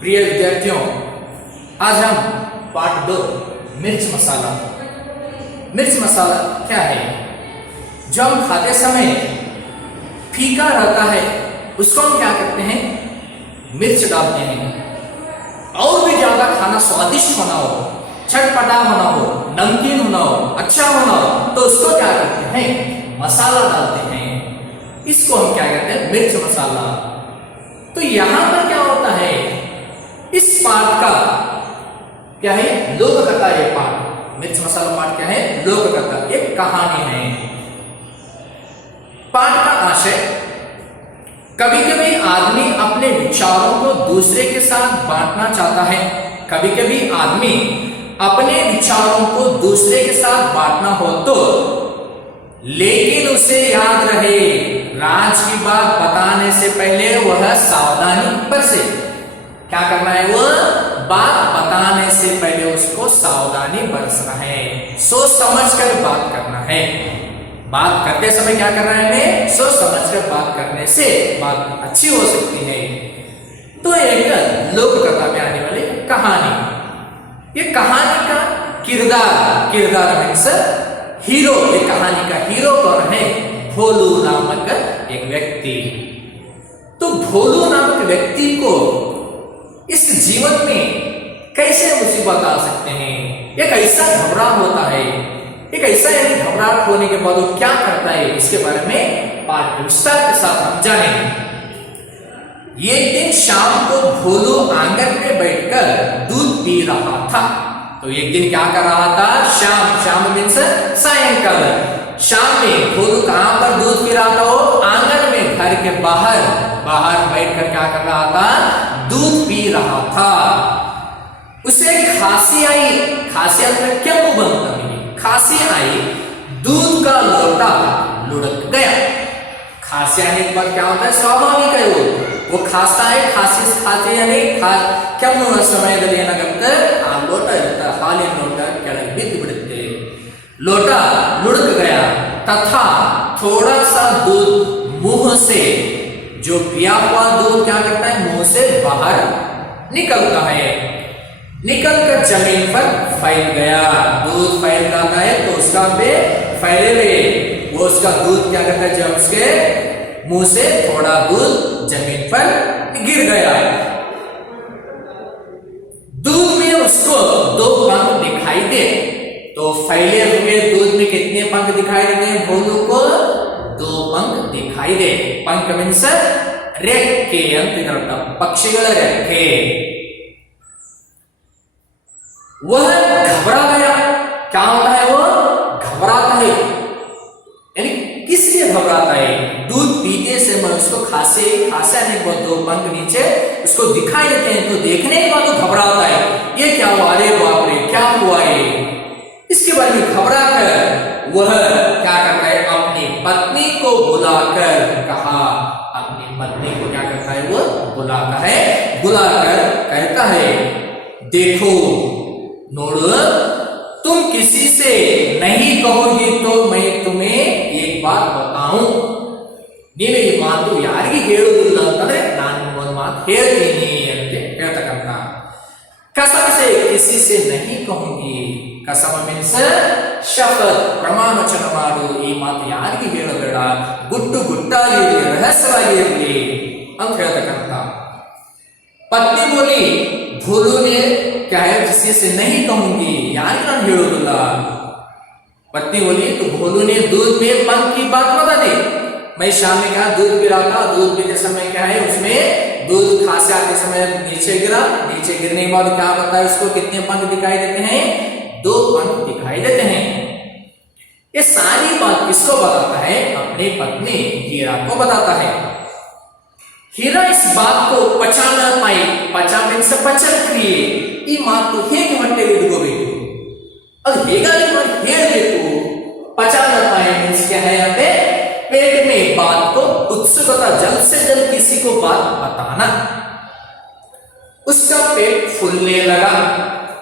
प्रिय विद्यार्थियों, आज हम पार्ट 2 मिर्च मसाला। मिर्च मसाला क्या है? जो हम खाते समय फीका रहता है उसको हम क्या करते हैं? मिर्च डालते हैं। और भी ज्यादा खाना स्वादिष्ट होना हो, चटपटा होना हो, नमकीन होना हो, अच्छा होना हो, तो उसको क्या करते हैं? मसाला डालते हैं। इसको हम क्या कहते हैं? मिर्च मसाला। तो यहां पर क्या होता है? इस पाठ का क्या है? लोककथा। ये पाठ मिर्च मसाला पाठ क्या है? लोककथा, एक कहानी है। पाठ का आशय, कभी कभी आदमी अपने विचारों को दूसरे के साथ बांटना चाहता है। कभी कभी आदमी अपने विचारों को दूसरे के साथ बांटना हो तो, लेकिन उसे याद रहे राज की बात बताने से पहले वह सावधानी बरसे। क्या करना है? वो बात बताने से पहले उसको सावधानी बरसना है, सोच समझकर बात करना है। बात करते समय क्या करना है? हमें सोच समझकर बात करने से बात अच्छी हो सकती है। तो एक लोककथा में आने वाली कहानी, ये कहानी का किरदार मीन्स हीरो। ये कहानी का हीरो कौन है? भोलू नामक एक व्यक्ति। तो भोलू नामक व्यक्ति को इस जीवन में कैसे मुसीबत आ सकते हैं? एक ऐसा घबराहट होता है, एक ऐसा घबराहट होने के बाद वो क्या करता है, इसके बारे में पाठ विस्तार के साथ हम जानेंगे। एक दिन शाम को भोलू आंगन में बैठकर दूध पी रहा था। तो एक दिन क्या कर रहा था? शाम मीन्स सायंकाल। शाम में भोलू कहां पर दूध पी रहा था? वो आंगन में, घर के बाहर बैठकर क्या कर रहा था? दूध पी रहा था। उसे खांसी आई। खांसी मतलब क्या? मुंह बंद करनी। खांसी आई, दूध का लोटा लुढ़क गया। खांसी आने के बाद क्या होता है? स्वाभाविक है वो खांसता है। खांसी यानी क्या समय लोटा इरता हाल लोटा ಕೆಳಗೆ बिद बिड़ते। लोटा लुढ़क गया तथा थोड़ा सा दूध मुंह से, जो पिया हुआ दूध क्या करता है? मुंह से बाहर निकलता है, निकलकर जमीन पर फैल गया। दूध फैल जाता है तो उसका पे फैले हुए वो उसका दूध क्या करता है? जब उसके मुंह से थोड़ा दूध जमीन पर गिर गया, दूध में उसको 2 पंख दिखाई दे। तो फैले हुए दूध में कितने पंख दिखाई देते हैं? भोलू को 2 पंख दिखाई दे। पंख मीन्स रेखे अंत, पक्षिಗಳ रेखे। वह घबरा गया। क्या होता है? वो घबराता है। यानी किस लिए घबराता है? दूध पीते से मैं उसको खांसे आने के बाद 2 पंख नीचे उसको दिखाई देते हैं, तो देखने के बाद वो घबराता है। ये क्या हुआ? अरे बाप रे, क्या हुआ है? इसके बारे में घबरा कर वह क्या करता है? अपनी पत्नी को बुलाकर कहा। अपनी पत्नी को क्या करता है? वो बुलाता है, बुलाकर कहता है, देखो नोड़, तुम किसी से नहीं कहोगी तो मैं तुम्हें एक बात बताऊं। ನೀವೇ ಈ ಮಾತು ಯಾರಿಗೆ ಹೇಳುವುದಿಲ್ಲ ಅಂತಂದ್ರೆ ನಾನು ಒಂದು ಮಾತು ಹೇಳ್ತೀನಿ ಅಂತ ಹೇಳ್ತಕ್ಕಂತ. कसम से किसी से नहीं कहूंगी. कसम मीन्स ಶಪಥ, ಪ್ರಮಾಣ ವಚನ ಮಾಡು. ಈ ಮಾತು ಯಾರಿಗೆ ಹೇಳಬೇಡ, ಗುಟ್ಟಾಗಿರಲಿ, ರಹಸ್ಯವಾಗಿರಲಿ ಅಂತ ಹೇಳ್ತಕ್ಕಂತ. पत्नी बोली, भोलू ने क्या है? किसी से नहीं कहूंगी, यार ना हेड़ोदुल्ला। पत्नी बोली तो भोलू ने दूध में पंख की बात बता दी। मैं शाम में कहा दूध पी रहा था, दूध पीते समय क्या है? उसमें दूध खांसे आते समय नीचे गिरा। नीचे गिरने के बाद क्या बताया? उसको कितने पंख दिखाई देते हैं? 2 पंख दिखाई देते हैं। ये सारी बात किसको बताता है? अपनी पत्नी हीरा को बताता है। हीरा इस बात को पचा न पाई. पचा मीन्स पचन क्रिये. ಈ ಮಾತು ಹೇಗೆ ಹೊಟ್ಟೆಗೆ ಇಟ್ಕೋಬೇಕು, ಅದು ಹೇಗಾಗಿ ಮಾಡಿ ಹೇಳಬೇಕು. पचा न पाए मीन्स क्या है? यहाँ पे पेट में बात को उत्सुकता, जल्द से जल्द किसी को बात बताना. उसका पेट फूलने लगा.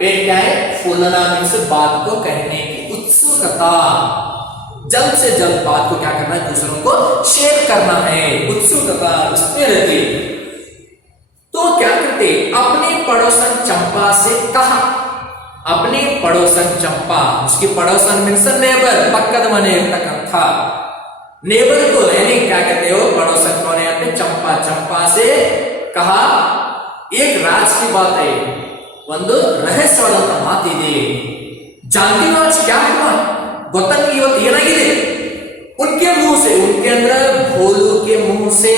पेट क्या है? फूलना मीन्स बात को कहने की उत्सुकता. जल्द से जल्द बात को क्या करना है? दूसरों को शेयर करना है. उत्सुकता उसमें रहती. तो क्या करते? अपनी पड़ोसन चंपा से कहा, अपनी पड़ोसन चंपा, उसकी पड़ोसन मीन्स नेबर, पक्कद मने इरतकंथा, नेबर को यानी क्या कहते हो, पड़ोसन कौन है अपने चंपा, चंपा से कहा एक राज की बात है, ಒಂದು ರಹಸ್ಯವಾದಂತ ಮಾತಿದೆ, जानती आज क्या हुआ, ಗೊತ್ತಾ ಇವತ್ತು ಏನಾಗಿದೆ, उनके मुंह से, उनके अंदर भोलू के मुंह से,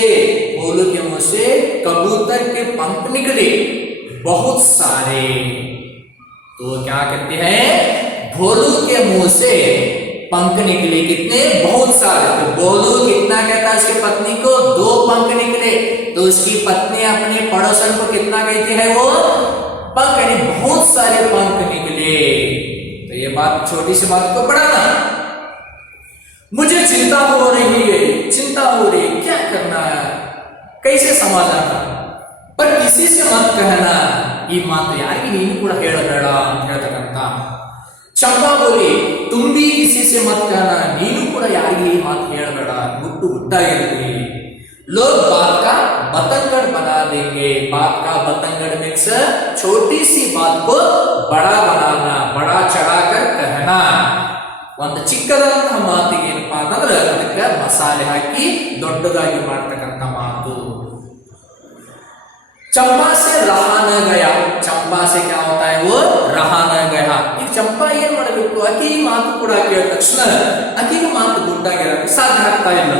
भोलू के मुंह से कबूतर के पंख निकले बहुत सारे। तो क्या कहते हैं, भोलू के मुंह से पंख निकले कितने, बहुत सारे। तो भोलू कितना कहता है उसकी पत्नी को, 2 पंख निकले। तो उसकी पत्नी अपने पड़ोसन को कितना कहती है, वो पंख, यानी बहुत सारे पंख निकले। तो ये बात, छोटी सी बात को बढ़ाना, मुझे चिंता हो रही है, चिंता हो रही है, क्या करना है, कैसे समाधान, पर किसी से मत कहना ಈ ಮಾತು ಯಾರಿಗೆ ನೀನು ಕೂಡ ಹೇಳಬೇಡ ಅಂತ ಹೇಳ್ತಕ್ಕಂತ। चंपा बोली तुम भी किसी से मत कहना, ನೀನು ಕೂಡ ಯಾರಿಗೆ ಈ ಮಾತು ಹೇಳಬೇಡ, ಗುಟ್ಟು ಗುಟ್ಟಾಗಿರಲಿ। लोग बात का बतंगड़ बना देंगे, बात का बतंगड़ मीन्स छोटी सी बात को बड़ा बनाना, बड़ा चढ़ाकर कहना। ಒಂದು ಚಿಕ್ಕದಾದಂತಹ ಮಾತಿಗೆ ಏನಪ್ಪಾ ಅಂತಂದ್ರೆ ಅದಕ್ಕೆ ಮಸಾಲೆ ಹಾಕಿ ದೊಡ್ಡದಾಗಿ ಮಾಡ್ತಕ್ಕಂಥ ಮಾತು। चंपा से रहा न गया, चंपा से क्या होता है, वो रहा न गया। ಈ ಚಂಪಾ ಏನ್ ಮಾಡಬೇಕು, ಅಕಿ ಮಾತು ಕೂಡ ಕೇಳಿದ ತಕ್ಷಣ ಅಕಿಗೆ ಮಾತು ಗುಟ್ಟಾಗಿರಕ್ಕೆ ಸಾಧ್ಯ ಆಗ್ತಾ ಇಲ್ಲ।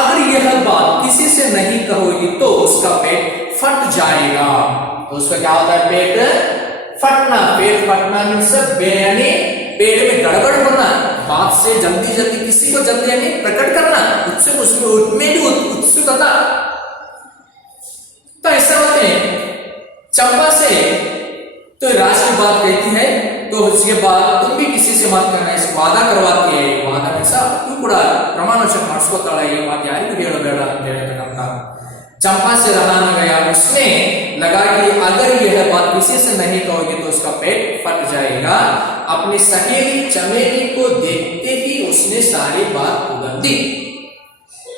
अगर यह बात किसी से नहीं कहोगी तो उसका पेट फट जाएगा। तो उसका क्या होता है, पेट फटना, पेट फटना मीन्स यानी पेट में गड़बड़ होना, बात से जल्दी जल्दी किसी को जल्दी यानी प्रकट करना, उत्सुक, उसमें उठने की उत्सुकता। तो ऐसा होते हैं चंपा से तो राज की बात कहती है, तो उसके बाद तुम भी किसी से मत करना, इसको वादा करवाती है। वादा कैसा, तू ಕೂಡ ಪ್ರಮಾಣವಚನ ಮಾಡಿಸ್ಕೊತಾಳೆ, ಈ ಮಾತು ಯಾರಿಗೂ ಹೇಳಬೇಡ ಅಂತ ಹೇಳ್ತಕ್ಕಂತ। चंपा से रहा न गया, उसने लगा कि अगर यह बात किसी से नहीं कहोगी तो उसका पेट फट जाएगा। अपनी सहेली चमेली को देखते ही उसने सारी बात उगल दी।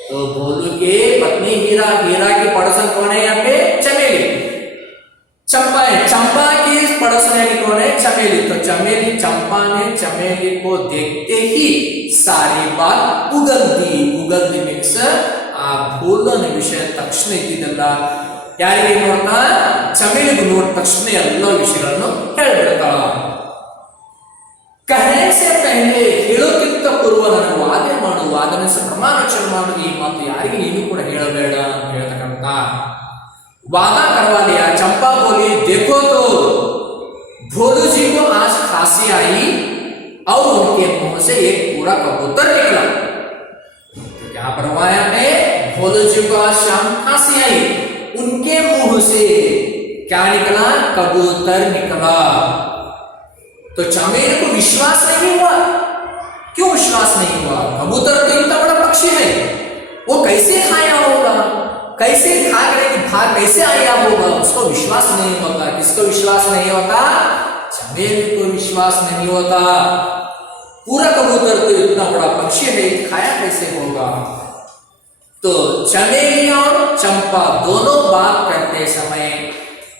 तो भोलू के पत्नी हीरा, हीरा की पड़ोसन कौन है यहाँ पे, चमेली। चंपा है, चंपा की पड़ोसन यानी कौन है, चमेली। तो चमेली, चंपा ने चमेली को देखते ही सारी बात उगल दी। उगल दी मीन्स ಆ ಭೋಲನ ವಿಷಯ ತಕ್ಷಣ ಇದ್ದಿದ್ದಲ್ಲ ಯಾರಿಗೆ ನೋಡ್ತಾ, ಚಮೇಲಿಗೆ ನೋಡಿದ ತಕ್ಷಣ ಎಲ್ಲ ವಿಷಯಗಳನ್ನು ಹೇಳ್ಬಿಡ್ತಾಳ। कहने से पहले, ಹೇಳೋಕ್ಕಿಂತ ಪೂರ್ವ ನನಗೆ ವಾದನೆ ಮಾಡು, ವಾದನೆ से ಪ್ರಮಾಣ ವಚನ ಮಾಡು, ಈ ಮಾತು ಯಾರಿಗೆ ನೀನು ಕೂಡ ಹೇಳಬೇಡ ಅಂತ ಹೇಳ್ತಕ್ಕಂತ। वादा करवा लिया। चंपा बोली देखो तो भोलू जी को आज खांसी आई और उनके मुंह से एक पूरा कबूतर निकला। तो क्या परवाया है, भोलू जी को आज शाम खांसी आई, उनके मुंह से क्या निकला, कबूतर निकला। तो चमेली को विश्वास नहीं हुआ। क्यों विश्वास नहीं हुआ, कबूतर तो इतना बड़ा पक्षी है, वो कैसे खाया होगा, कैसे भाग रहे, भाग कैसे आया होगा, उसको विश्वास नहीं होता। किसको विश्वास नहीं होता, चमेली को विश्वास नहीं होता। पूरा कबूतर तो इतना बड़ा पक्षी है, खाया कैसे होगा। तो चमेली और चंपा दोनों बात करते समय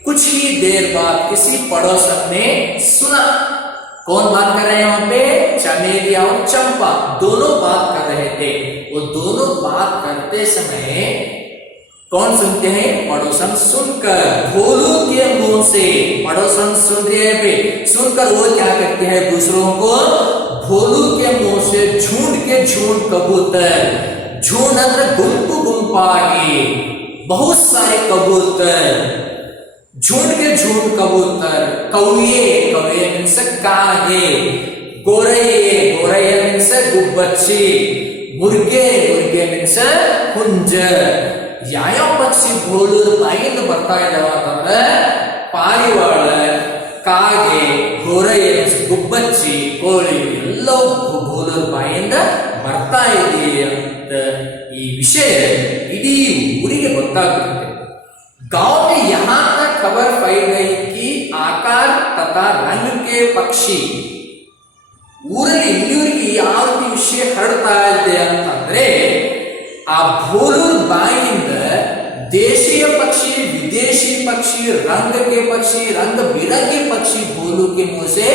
कुछ ही देर बाद किसी पड़ोसन ने सुना। कौन बात कर रहे हैं वहां पे, चमेली और चंपा दोनों बात कर रहे थे। वो दोनों बात करते समय कौन सुनते हैं, पड़ोसन सुनकर, भोलू के मुंह से पड़ोसन सुन रहे पे, सुनकर वो क्या करते हैं, दूसरों को भोलू के मुंह से झुंड के झुंड कबूतर, झुंड अंदर गुंपु गुंपागी बहुत सारे कबूतर, झुंड के झुंड कबूतर, कौए, कौए मीन्स कागे, गोरैये, गोरैये मीन्स गुब्बच्ची, मुर्गे, मुर्गे मीन्स ಹುಂಜ, ಯಾವ್ಯಾವ ಪಕ್ಷಿ ಭೋಲೂರ ಬಾಯಿಂದ ಬರ್ತಾ ಇದಾವ ಅಂತಂದ್ರೆ ಪಾರಿವಾಳ, ಕಾಗೆ, ಗೊರೈಯ, ಗುಬ್ಬಚ್ಚಿ, ಕೋಳಿ ಎಲ್ಲವೂ ಭೋಲೂರ ಬಾಯಿಂದ ಬರ್ತಾ ಇದೆ ಅಂತ ಈ ವಿಷಯ ಇಡೀ ಊರಿಗೆ ಗೊತ್ತಾಗುತ್ತೆ। गांव में यहां तक खबर फैल गई कि आकार तथा रंग के पक्षी ಊರಲ್ಲಿ ಇಲ್ಲಿವರೆಗೆ ಯಾವ ರೀತಿ ವಿಷಯ ಹರಡ್ತಾ ಇದೆ ಅಂತಂದ್ರೆ ಆ ಭೋಲೂರ್ ಬಾಯಿಂದ ದೇಶೀಯ ಪಕ್ಷಿ, ವಿದೇಶಿ ಪಕ್ಷಿ, रंग के पक्षी, रंग बिरंगे पक्षी भोलू के मुंह से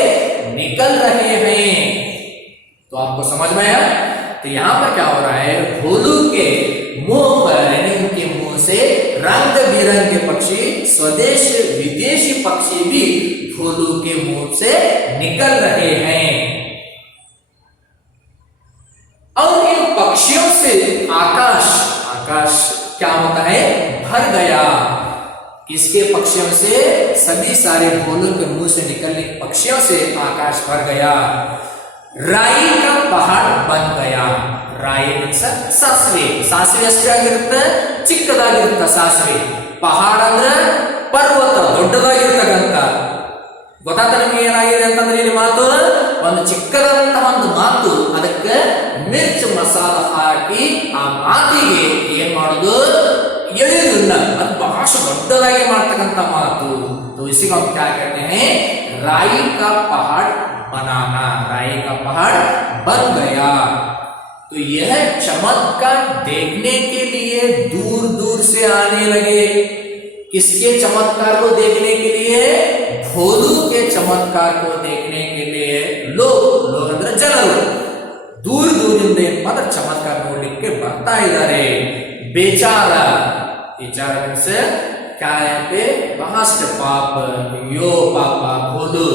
निकल रहे हैं। तो आपको समझ में आया? तो यहां पर क्या हो रहा है, भोलू के मुंह पर यानी उनके मुंह से रंग बिरंगे पक्षी, स्वदेश विदेशी पक्षी भी भोलू के मुंह से निकल रहे हैं। और इन पक्षियों से आकाश क्या होता है, भर गया। किसके पक्षियों से? सभी सारे भोलू के मुंह से निकलने पक्षियों से आकाश भर गया। राई का पहाड़ बन गया। राई ಸಾಸಿವೆ, ಸಾಸಿವೆ ಎಷ್ಟಾಗಿರುತ್ತೆ? ಚಿಕ್ಕದಾಗಿರುತ್ತೆ ಸಾಸಿವೆ. ಪಹಾಡ ಅಂದ್ರೆ ಪರ್ವತ, ದೊಡ್ಡದಾಗಿರ್ತಕ್ಕಂಥ. ಗೊತ್ತಾಗ್ತಾ ನಿಮಗೆ ಏನಾಗಿದೆ ಅಂತಂದ್ರೆ ಇಲ್ಲಿ ಮಾತು ಒಂದು ಚಿಕ್ಕದಂತಹ ಒಂದು ಮಾತು, ಅದಕ್ಕೆ ಮಿರ್ಚ್ ಮಸಾಲ ಹಾಕಿ ಆ ಮಾತಿಗೆ ಏನ್ ಮಾಡೋದು, ಎಳೆಯುವುದಿಲ್ಲ, ಅದು ಬಹಳ ದೊಡ್ಡದಾಗಿ ಮಾಡ್ತಕ್ಕಂಥ ಮಾತು. तो इसी को हम क्या कहते हैं, राई का पहाड़ बनाना। राई का पहाड़ बन गया। तो यह चमत्कार देखने के लिए दूर दूर से आने लगे। किसके चमत्कार को देखने के लिए? भोलू के चमत्कार को देखने के लिए लोग ಅಂದ್ರೆ ಜನರು दूर दूरದಿಂದ ಮಾತ್ರ ಚಮತ್ಕಾರ ನೋಡಲಿಕ್ಕೆ ಬರ್ತಾ ಇದ್ದಾರೆ। बेचारा, बेचारा मीन्स क्या है पे बास्ट पाप, यो पापा भोलू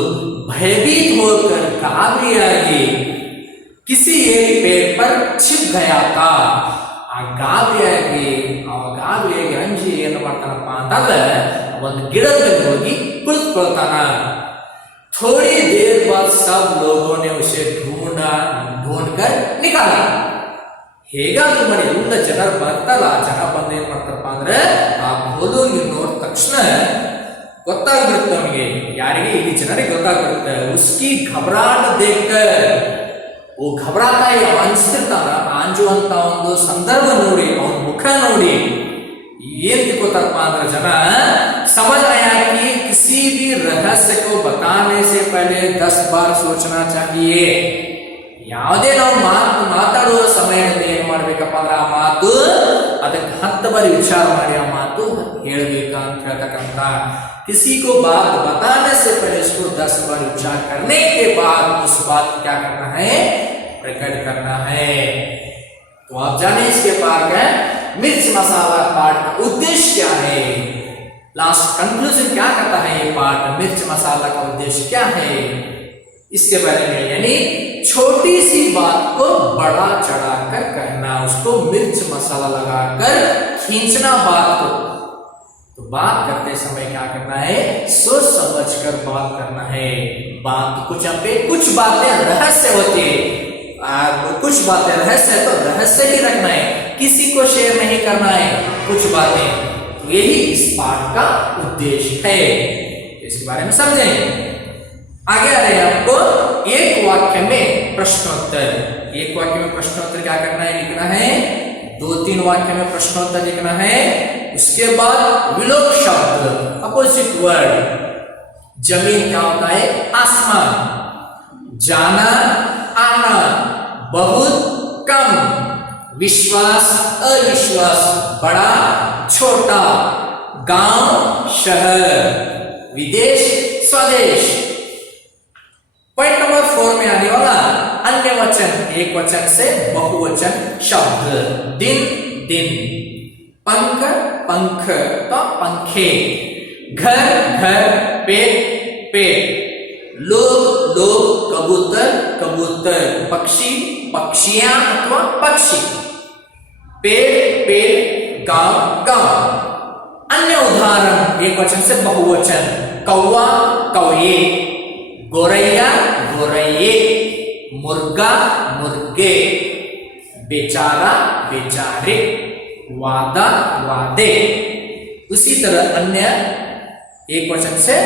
भयभीत होकर गाब्रियागी किसी एक पेड़ पर छिप गया था। ಆ ಗಾಬ್ರಿಯಾಗಿ ಅಂಜಿ ಏನು ಮಾಡ್ತಾನಪ್ಪ ಅಂತಂದ್ರೆ ಒಂದು ಗಿಡದ ಮೇಲೆ ಹೋಗಿ ಕುಳಿತುಕೊಳ್ತಾನ। थोड़ी देर बाद सब लोगों ने उसे ढूंढ कर निकाला। ಹೇಗಾದ್ರೂ ಮಾಡಿ ಎಲ್ಲ ಜನರು ಬರ್ತಾರಲ್ಲ, ಜನ ಬಂದು ಏನ್ ಮಾಡ್ತಾರಪ್ಪ ಅಂದ್ರೆ ಆ ಭೋಲುಗೆ ನೋಡಿದ ತಕ್ಷಣ ಗೊತ್ತಾಗ್ಬಿಡುತ್ತೆ ಅವನಿಗೆ, ಯಾರಿಗೆ? ಈ ಜನರಿಗೆ ಗೊತ್ತಾಗ್ಬಿಡುತ್ತೆ। ಉಸ್ಕಿ ಘಬರಾಟ ದೇಖ್ಕರ್, ಓ ಘಬರಾತಾ ಅನಿಸ್ತಿರ್ತಾನ, ಅಂಜುವಂತ ಒಂದು ಸಂದರ್ಭ ನೋಡಿ, ಅವನ ಮುಖ ನೋಡಿ ಏನ್ ತಿಳ್ಕೊತಾರಪ್ಪ ಅಂದ್ರೆ ಜನ, समझ आया कि किसी भी रहस्य को बताने से पहले 10 बार सोचना चाहिए। ಯಾವುದೇ ನಾವು ಮಾತಾಡುವ ಸಮಯದಲ್ಲಿ ಏನ್ ಮಾಡ್ಬೇಕಪ್ಪ ಅಂದ್ರೆ ಆ ಮಾತು ಅದಕ್ಕೆ 10 ಬಾರಿ ವಿಚಾರ ಮಾಡಿ ಆ ಮಾತು ಹೇಳ್ಬೇಕಂತ ಹೇಳ್ತಕ್ಕಂಥ। किसी को बात बताने से पहले उसको 10 बार विचार करने के बाद उस बात को क्या करना है, प्रकट करना है। तो आप जाने इसके पार्ट है मिर्च मसाला पार्ट का उद्देश्य क्या है, लास्ट कंक्लूजन क्या करता है ये पार्ट, मिर्च मसाला का उद्देश्य क्या है इसके बारे में, यानी छोटी सी बात को बड़ा चढ़ाकर कहना, उसको मिर्च मसाला लगाकर खींचना बात को। तो बात करते समय क्या करना है, सोच समझ कर बात करना है। बात कुछ बातें रहस्य होती है, कुछ बातें रहस्य है तो रहस्य ही रखना है, किसी को शेयर नहीं करना है कुछ बातें। तो यही इस पाठ का उद्देश्य है। इसके बारे में समझेंगे। आगे आ रहे हैं आपको एक वाक्य में प्रश्नोत्तर। एक वाक्य में प्रश्नोत्तर क्या करना है, लिखना है। 2-3 वाक्य में प्रश्नोत्तर लिखना है। उसके बाद विलोप शब्द, अपोजिट वर्ड। जमीन क्या होता है, आसमान। जाना, आना, बहुत, कम। विश्वास, अविश्वास, बड़ा, छोटा। गांव, शहर। विदेश, स्वदेश। पॉइंट नंबर 4 में आने वाला अन्य वचन, एक वचन से बहुवचन शब्द। दिन, दिन। पंख, पंख तो पंखे। घर, घर। पेट, पेट। लोग, लोग। कबूतर, कबूतर। पक्षी, पक्षियां अथवा पक्षी। पेड़, पेड़। गांव, गांव। अन्य उदाहरण एक वचन से बहुवचन। कौवा, कौए। गोरैया, गोरैये। मुर्गा, मुर्गे। बेचारा, बेचारे। वादा, वादे। उसी तरह अन्य एक वचन से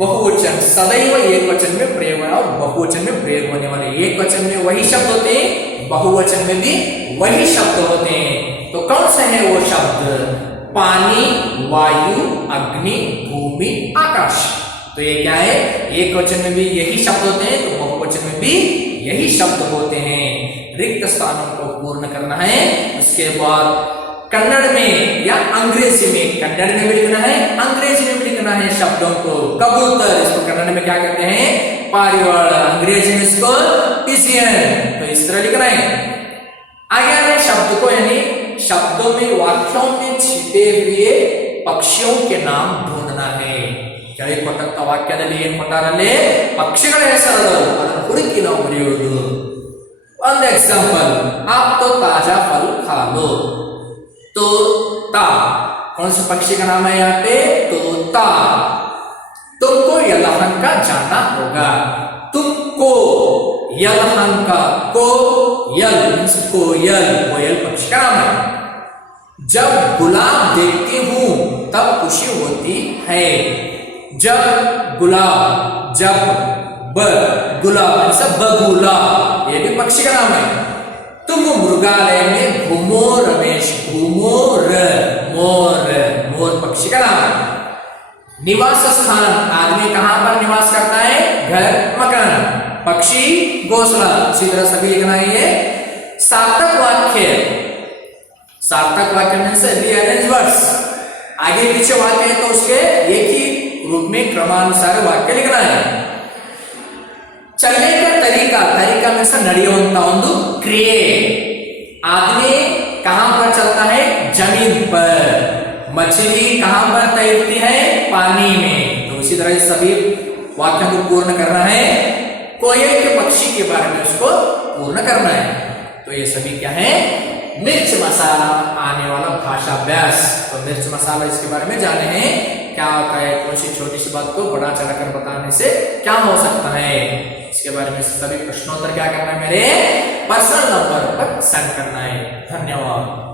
बहुवचन सदैव एक वचन में प्रयोग होना और बहुवचन में प्रयोग होने वाले। एक वचन में वही शब्द होते हैं, बहुवचन में भी वही शब्द होते हैं। तो कौन से हैं वो शब्द, पानी, वायु, अग्नि, भूमि, आकाश। तो ये क्या है, एक वचन में भी यही शब्द होते हैं तो बहुवचन में भी यही शब्द होते हैं। रिक्त स्थानों को पूर्ण करना है। उसके बाद कन्नड़ में या अंग्रेजी में, कन्नड़ में भी लिखना है, अंग्रेजी में भी लिखना शब्दों को। कबूतर, इसको कन्नड़ में क्या कहते हैं? पारिवाड़, अंग्रेजी में इसको पिजियन। तो इस तरह लिखना है। आगे आ रहे शब्द को, यानी शब्दों में, वाक्यों में छिपे हुए पक्षियों के नाम ढूंढना है। ಕೆಳಕೊಟ್ಟಂತ ವಾಕ್ಯದಲ್ಲಿ ಏನು ಕೊಟ್ಟಾರಲ್ಲಿ? ಪಕ್ಷಿಗಳ ಹೆಸರುಗಳು, ಅದನ್ನು ಹುಡುಕಿ ನಾವು ಬರೆಯುವುದು. ಒಂದು एग्जांपल, आप तो ताजा फल खा लो। तोता, कौन से पक्षी का नाम है यहाँ पे? तोता। तुमको यलहंका जाना होगा। तुमको यलहंका, को यल मीन्स कोयल, कोयल पक्षी का नाम है। जब गुलाब देखती हूं तब खुशी होती है। जब गुलाब, जब गुलाब सब बगुला, ये भी पक्षी का नाम है। तुम मृगालय में घूमो रमेश, घूमो मोर, मोर पक्षी का नाम है। निवास स्थान, आदमी कहां पर निवास करता है? घर, मकान। पक्षी, घोंसला। इसी तरह सभी लिखना है। सार्थक वाक्य, सार्थक वाक्य में से रीअरेंज वर्ड्स, आगे पीछे वाक्य है तो उसके एक ही रूप में क्रमानुसार वाक्य लिखना है। चलने का तरीका, तरीका में से ನಡೆಯುವಂತ ಒಂದು क्रिए। आदमी कहां पर चलता है? जमीन पर। मछली कहां पर तैरती है? पानी में। तो उसी तरह सभी वाक्यों को पूर्ण करना है। कोयल के पक्षी के बारे में उसको पूर्ण करना है। तो ये सभी क्या है? मिर्च मसाला आने वाला भाषा अभ्यास। तो मिर्च मसाला, इसके बारे में जाने हैं क्या होता है, कौन सी छोटी सी बात को बड़ा चढ़ाकर बताने से क्या हो सकता है। इसके बारे में सभी प्रश्नोत्तर क्या करना है? मेरे पर्सनल नंबर पर सेंड करना है। धन्यवाद।